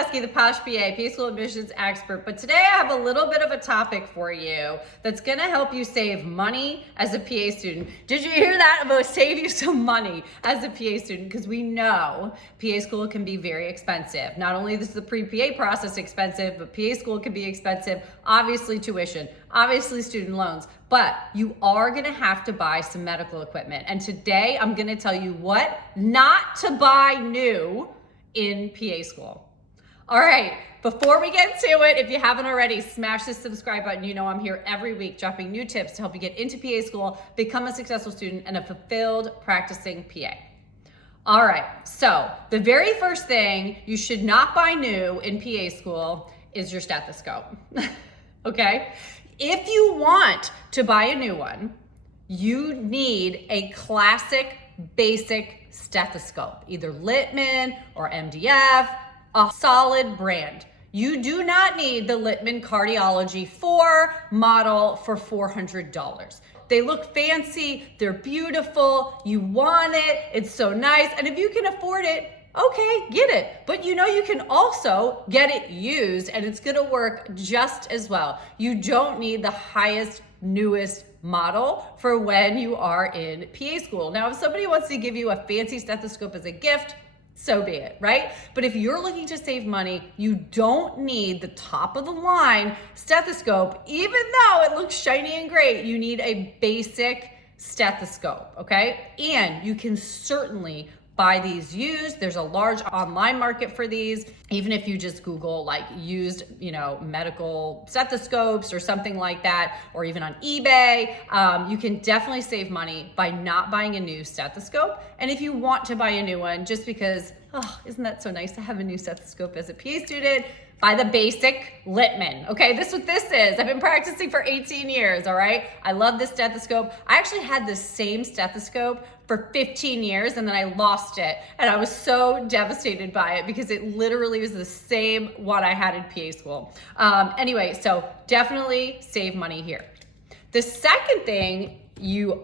Leski, the Posh PA School admissions expert, but today I have a little bit of a topic for you that's gonna help you save money as a PA student. Did you hear that? About save you some money as a PA student, because we know PA school can be very expensive. Not only is the pre-PA process expensive, but PA school can be expensive. Obviously tuition, obviously student loans, but you are gonna have to buy some medical equipment. And today I'm gonna tell you what not to buy new in PA school. All right, before we get to it, if you haven't already, smash the subscribe button. You know I'm here every week dropping new tips to help you get into PA school, become a successful student, and a fulfilled practicing PA. All right, so the very first thing you should not buy new in PA school is your stethoscope, okay? If you want to buy a new one, you need a classic, basic stethoscope, either Littmann or MDF, a solid brand. You do not need the Littmann Cardiology 4 model for $400. They look fancy, they're beautiful, you want it, it's so nice, and if you can afford it, okay, get it. But you know you can also get it used and it's gonna work just as well. You don't need the highest, newest model for when you are in PA school. Now, if somebody wants to give you a fancy stethoscope as a gift, so be it, right? But if you're looking to save money, you don't need the top of the line stethoscope, even though it looks shiny and great. You need a basic stethoscope, okay? And you can certainly buy these used. There's a large online market for these. Even if you just Google like used, medical stethoscopes or something like that, or even on eBay, you can definitely save money by not buying a new stethoscope. And if you want to buy a new one, just because, isn't that so nice to have a new stethoscope as a PA student? Buy the basic Littmann. Okay, this is what this is. I've been practicing for 18 years, all right? I love this stethoscope. I actually had the same stethoscope for 15 years and then I lost it. And I was so devastated by it because it literally was the same one I had in PA school. Anyway, so definitely save money here. The second thing you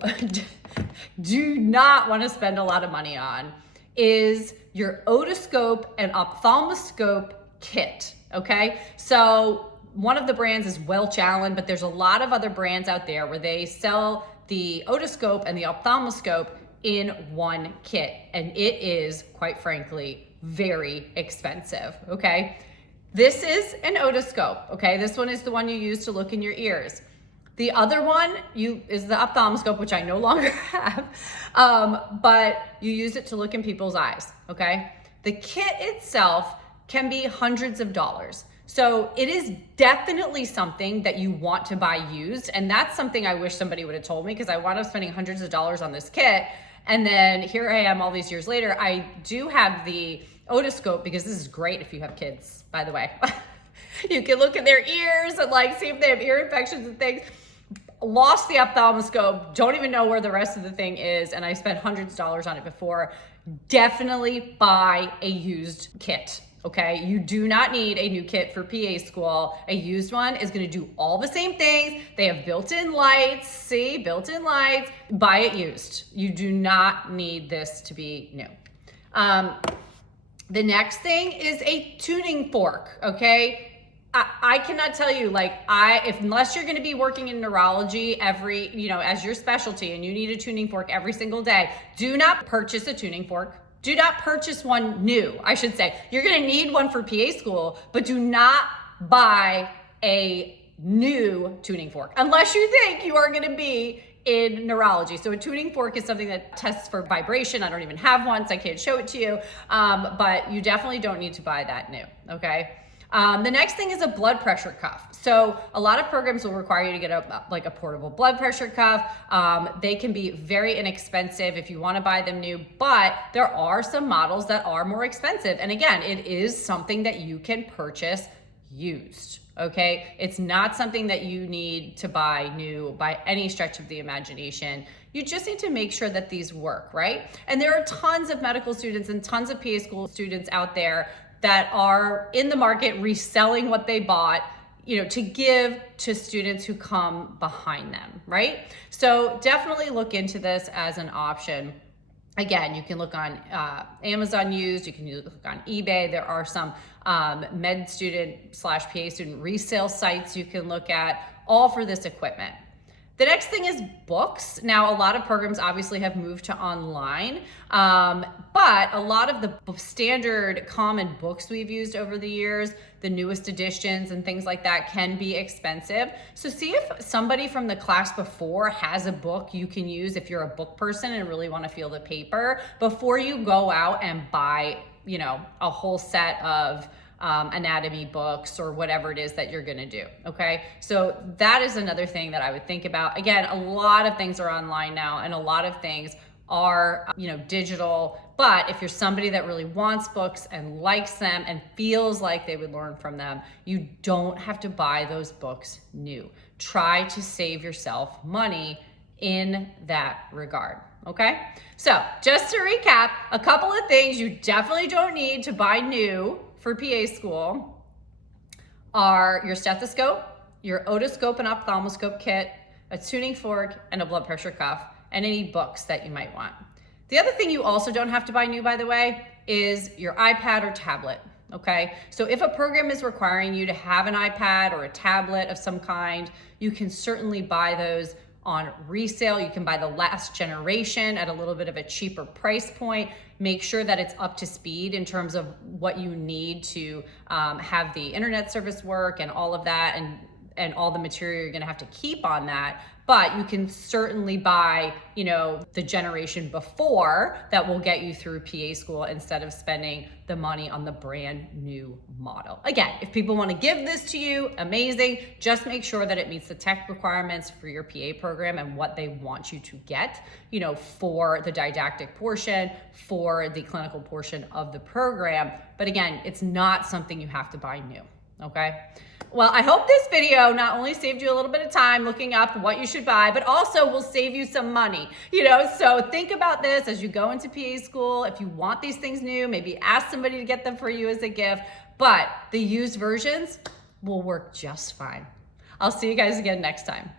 do not want to spend a lot of money on is your otoscope and ophthalmoscope kit. Okay, so one of the brands is Welch Allyn, but there's a lot of other brands out there where they sell the otoscope and the ophthalmoscope in one kit, and it is, quite frankly, very expensive. Okay, this is an otoscope. Okay, this one is the one you use to look in your ears. The other one is the ophthalmoscope, which I no longer have, but you use it to look in people's eyes. Okay, the kit itself can be hundreds of dollars. So it is definitely something that you want to buy used. And that's something I wish somebody would have told me, because I wound up spending hundreds of dollars on this kit. And then here I am all these years later. I do have the otoscope, because this is great if you have kids, by the way. You can look in their ears and like see if they have ear infections and things. Lost the ophthalmoscope, don't even know where the rest of the thing is. And I spent hundreds of dollars on it before. Definitely buy a used kit. Okay, you do not need a new kit for PA school. A used one is gonna do all the same things. They have built-in lights, see, built-in lights. Buy it used. You do not need this to be new. The next thing is a tuning fork, okay? I cannot tell you, unless you're gonna be working in neurology as your specialty and you need a tuning fork every single day, do not purchase a tuning fork. Do not purchase one new, I should say. You're gonna need one for PA school, but do not buy a new tuning fork unless you think you are gonna be in neurology. So a tuning fork is something that tests for vibration. I don't even have one, so I can't show it to you, but you definitely don't need to buy that new, okay? The next thing is a blood pressure cuff. So a lot of programs will require you to get a portable blood pressure cuff. They can be very inexpensive if you want to buy them new, but there are some models that are more expensive. And again, it is something that you can purchase used, okay? It's not something that you need to buy new by any stretch of the imagination. You just need to make sure that these work, right? And there are tons of medical students and tons of PA school students out there that are in the market reselling what they bought, to give to students who come behind them, right? So definitely look into this as an option. Again, you can look on Amazon used, you can look on eBay. There are some med student / PA student resale sites you can look at, all for this equipment. The next thing is books. Now, a lot of programs obviously have moved to online, but a lot of the standard common books we've used over the years, the newest editions and things like that, can be expensive. So see if somebody from the class before has a book you can use if you're a book person and really want to feel the paper before you go out and buy, you know, a whole set of anatomy books or whatever it is that you're going to do. Okay. So that is another thing that I would think about. Again, a lot of things are online now and a lot of things are, you know, digital, but if you're somebody that really wants books and likes them and feels like they would learn from them, you don't have to buy those books new. Try to save yourself money in that regard. Okay. So just to recap, a couple of things you definitely don't need to buy new for PA school are your stethoscope, your otoscope and ophthalmoscope kit, a tuning fork, and a blood pressure cuff, and any books that you might want. The other thing you also don't have to buy new, by the way, is your iPad or tablet. Okay, so if a program is requiring you to have an iPad or a tablet of some kind, you can certainly buy those on resale. You can buy the last generation at a little bit of a cheaper price point. Make sure that it's up to speed in terms of what you need to have the internet service work and all of that, and all the material you're gonna have to keep on that. But you can certainly buy, you know, the generation before that will get you through PA school instead of spending the money on the brand new model. Again, if people want to give this to you, amazing. Just make sure that it meets the tech requirements for your PA program and what they want you to get, you know, for the didactic portion, for the clinical portion of the program. But again, it's not something you have to buy new. Okay. Well, I hope this video not only saved you a little bit of time looking up what you should buy, but also will save you some money, you know, so think about this as you go into PA school. If you want these things new, maybe ask somebody to get them for you as a gift, but the used versions will work just fine. I'll see you guys again next time.